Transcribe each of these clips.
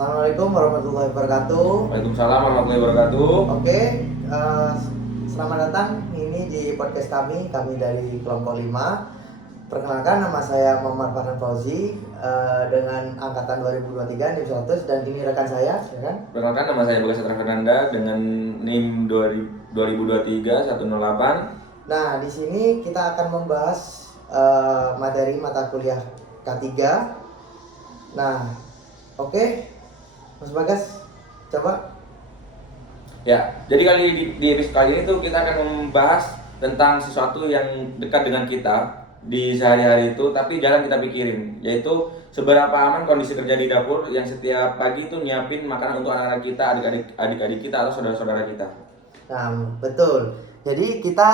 Assalamualaikum warahmatullahi wabarakatuh. Waalaikumsalam warahmatullahi wabarakatuh. Oke, selamat datang ini di podcast kami dari kelompok 5. Perkenalkan, nama saya Muhammad Farhan Fauzi, dengan angkatan 2023 NIM 100, dan ini rekan saya, ya kan? Perkenalkan, nama saya Bagas Satria Fernanda dengan NIM 2023 108. Nah, di sini kita akan membahas materi mata kuliah K3. Nah, oke, Mas Bagas, coba. Ya, jadi di episode kali ini tuh kita akan membahas tentang sesuatu yang dekat dengan kita di sehari-hari itu, tapi jarang kita pikirin, yaitu seberapa aman kondisi kerja di dapur yang setiap pagi itu nyiapin makanan untuk anak-anak kita, adik-adik kita atau saudara-saudara kita. Nah, betul. Jadi kita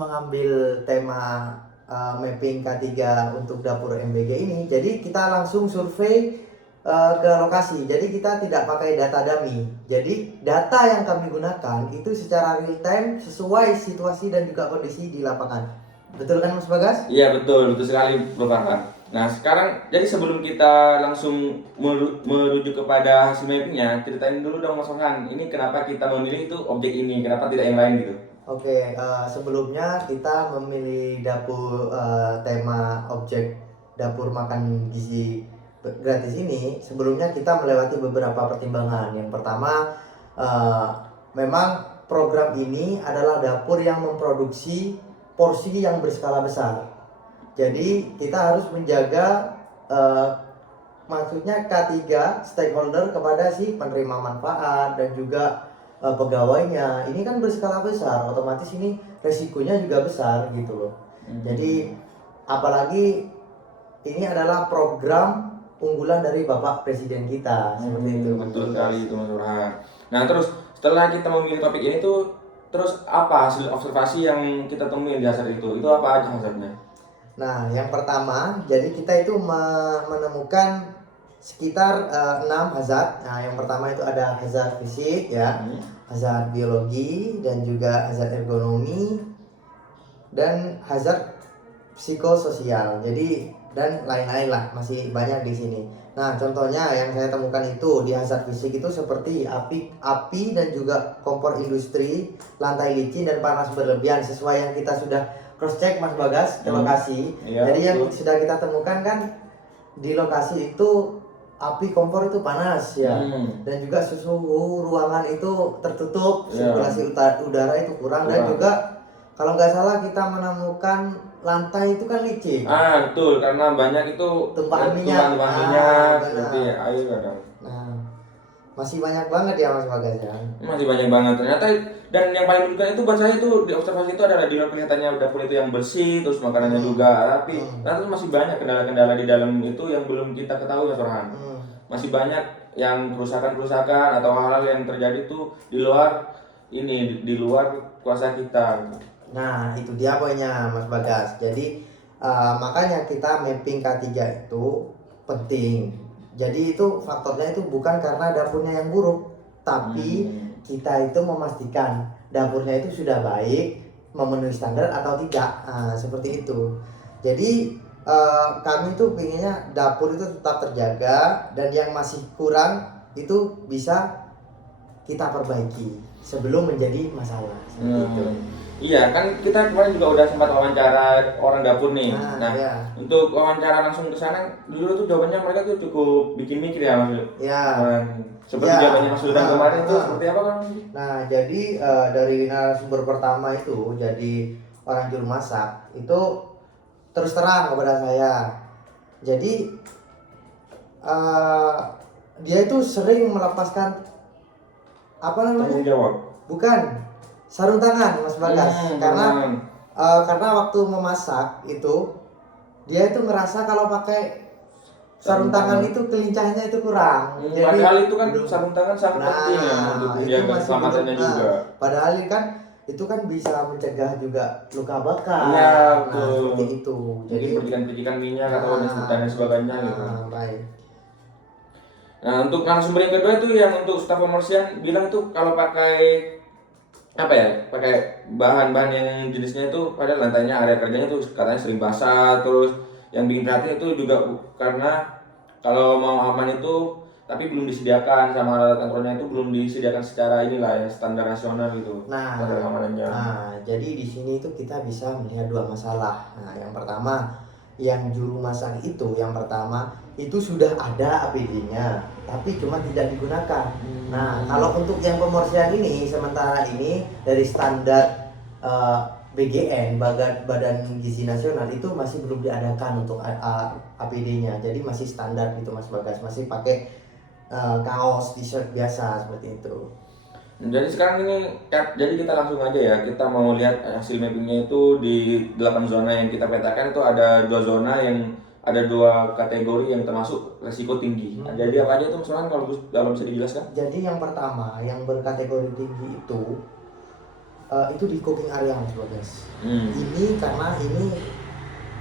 mengambil tema mapping K3 untuk dapur MBG ini. Jadi kita langsung survei ke lokasi. Jadi kita tidak pakai data dummy. Jadi data yang kami gunakan itu secara real time sesuai situasi dan juga kondisi di lapangan. Betul kan Mas Bagas? Iya, betul sekali Bro Farhan. Nah sekarang, jadi sebelum kita langsung merujuk kepada hasil mappingnya, ceritain dulu dong Mas Farhan, ini kenapa kita memilih itu objek ini, kenapa tidak yang lain gitu? Oke, sebelumnya kita memilih dapur tema objek dapur makan gizi gratis ini. Sebelumnya kita melewati beberapa pertimbangan. Yang pertama, memang program ini adalah dapur yang memproduksi porsi yang berskala besar. Jadi kita harus menjaga maksudnya K3 stakeholder kepada si penerima manfaat dan juga pegawainya. Ini kan berskala besar, otomatis ini resikonya juga besar gitu loh. Jadi apalagi ini adalah program unggulan dari Bapak Presiden kita, seperti itu. Betul sekali itu Mas Farhan. Nah terus setelah kita memilih topik ini tuh, terus apa hasil observasi yang kita temui di hazard itu? Itu apa aja hazardnya? Nah, yang pertama, jadi kita itu menemukan sekitar 6 hazard. Nah, yang pertama itu ada hazard fisik ya, hazard biologi, dan juga hazard ergonomi, dan hazard psikososial. Jadi dan lain-lain lah, masih banyak di sini. Nah, contohnya yang saya temukan itu di hazard fisik itu seperti api dan juga kompor industri, lantai licin dan panas berlebihan, sesuai yang kita sudah cross check Mas Bagas ke lokasi. Iya, jadi yang betul. sudah kita temukan kan di lokasi itu api kompor itu panas ya, dan juga suhu ruangan itu tertutup, sirkulasi udara itu kurang, dan juga kalau nggak salah kita menemukan lantai itu kan licin. Betul, karena banyak itu tumpahan minyak, seperti air kadang. Nah, masih banyak banget ya Mas Bagas ya. Masih banyak banget ternyata. Dan yang paling menunjukkan itu buat saya itu di observasi itu adalah di luar kelihatannya dapur itu yang bersih, terus makanannya juga rapi. Ternyata masih banyak kendala-kendala di dalam itu yang belum kita ketahui Mas Farhan. Masih banyak yang kerusakan-kerusakan atau hal-hal yang terjadi tuh di luar kuasa kita. Nah, itu dia poinnya Mas Bagas. Jadi makanya kita mapping K3 itu penting. Jadi itu faktornya itu bukan karena dapurnya yang buruk, tapi kita itu memastikan dapurnya itu sudah baik, memenuhi standar atau tidak. Nah, seperti itu. Jadi kami tuh pengennya dapur itu tetap terjaga, dan yang masih kurang itu bisa kita perbaiki sebelum menjadi masalah. Seperti itu. Iya, kan kita kemarin juga udah sempat wawancara orang dapur nih. Nah, iya. Untuk wawancara langsung ke sana, dulu tuh jawabannya mereka tuh cukup bikin mikir ya Mas. Iya. Seperti jawabannya Mas Sultan kemarin tuh seperti apa kan? Nah, jadi dari narasumber pertama itu, jadi orang juru masak itu terus terang kepada saya. Jadi dia itu sering melepaskan apa namanya? Tanggung jawab. Bukan, sarung tangan Mas Bagas. Karena waktu memasak itu dia itu ngerasa kalau pakai sarung tangan itu kelincahnya itu kurang. Jadi padahal itu kan sarung tangan sangat penting ya untuk menjaga keselamatannya juga. Padahal kan itu kan bisa mencegah juga luka bakar. Iya, betul. Seperti itu. Jadi percikan-percikan minyak atau dan sebagainya gitu. Baik. Nah, untuk narasumber yang kedua itu yang untuk staf pembersihan bilang itu kalau pakai pakai bahan-bahan yang jenisnya itu pada lantainya, area kerjanya tuh katanya sering basah. Terus yang bikin prihatin itu juga karena kalau mau aman itu tapi belum disediakan sama alat kontrolnya itu belum disediakan secara inilah ya standar nasional gitu. Nah, Standar keamanannya. jadi di sini itu kita bisa melihat dua masalah. Nah, yang pertama, yang juru masang itu, yang pertama itu sudah ada APD-nya, tapi cuma tidak digunakan. Nah, kalau untuk yang komersial ini, sementara ini dari standar BGN, Badan Gizi Nasional itu masih belum diadakan untuk APD-nya. Jadi masih standar gitu Mas Bagas, masih pakai kaos, t-shirt biasa seperti itu. Jadi sekarang ini jadi kita langsung aja ya, kita mau lihat hasil mappingnya itu di 8 zona yang kita petakan itu ada 2 zona yang ada 2 kategori yang termasuk resiko tinggi. Nah, jadi apa aja itu Mas Orhan kalau bisa dijelaskan? Jadi yang pertama yang berkategori tinggi itu di cooking area Mas Bagas. Ini karena ini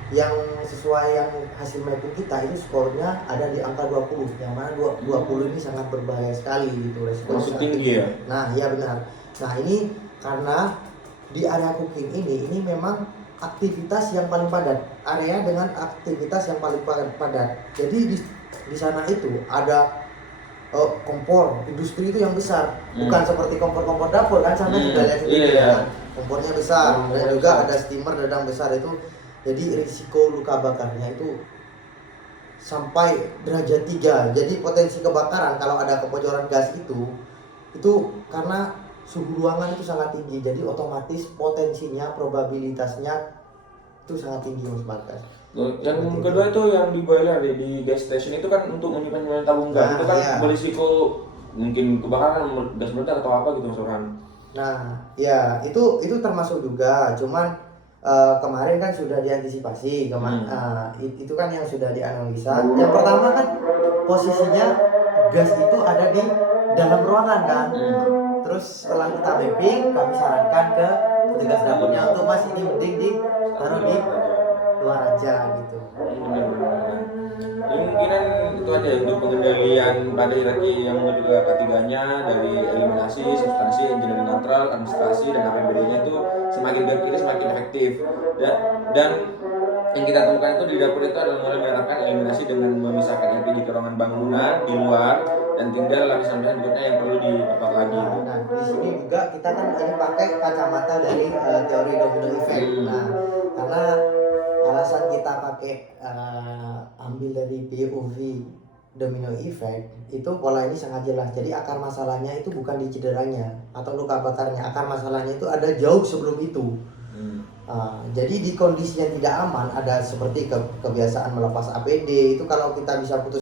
yang sesuai yang hasil mapping kita ini skornya ada di angka 20, yang mana 20 ini sangat berbahaya sekali gitu, resiko Masuk tinggi ya? Nah iya benar. Nah ini karena di area cooking ini memang aktivitas yang paling padat, area dengan aktivitas yang paling padat. Jadi di sana itu ada kompor industri itu yang besar, bukan seperti kompor dapur kan, sana juga lihat sendiri kan, kompornya besar dan juga ada steamer dadang besar itu. Jadi risiko luka bakarnya itu sampai derajat 3. Jadi potensi kebakaran kalau ada kebocoran gas itu karena suhu ruangan itu sangat tinggi. Jadi otomatis potensinya, probabilitasnya itu sangat tinggi Mas Bagas. Yang kedua itu yang di boiler di gas station itu kan untuk menyimpan tabung gas. Itu kan berisiko mungkin kebakaran gas meledak atau apa gitu Mas Orhan. Nah, ya itu termasuk juga, cuman kemarin kan sudah diantisipasi, itu kan yang sudah dianalisa. Yang pertama kan posisinya gas itu ada di dalam ruangan kan. Terus setelah kita mapping, kami sarankan ke petugas dapurnya untuk Mas ini mending ditaruh di luar aja gitu. Kemungkinan itu aja untuk pengendalian pada hierarki yang menuju ke ketiganya, dari eliminasi, substansi, engineering netral, administrasi dan APBD-nya itu semakin ke kiri semakin efektif. Dan yang kita temukan itu di dapur itu adalah mulai menerapkan eliminasi dengan memisahkan LPG ke ruangan bangunan di luar dan tinggal lapisan-lapisan berikutnya yang perlu diperkuat lagi. Nah, di sini juga kita kan ini pakai kacamata dari teori domino effect. Nah, karena alasan kita pakai ambil dari POV domino effect itu pola ini sangat jelas. Jadi akar masalahnya itu bukan di cederanya atau luka bakarnya, akar masalahnya itu ada jauh sebelum itu. Jadi di kondisi yang tidak aman, ada seperti kebiasaan melepas APD itu, kalau kita bisa putus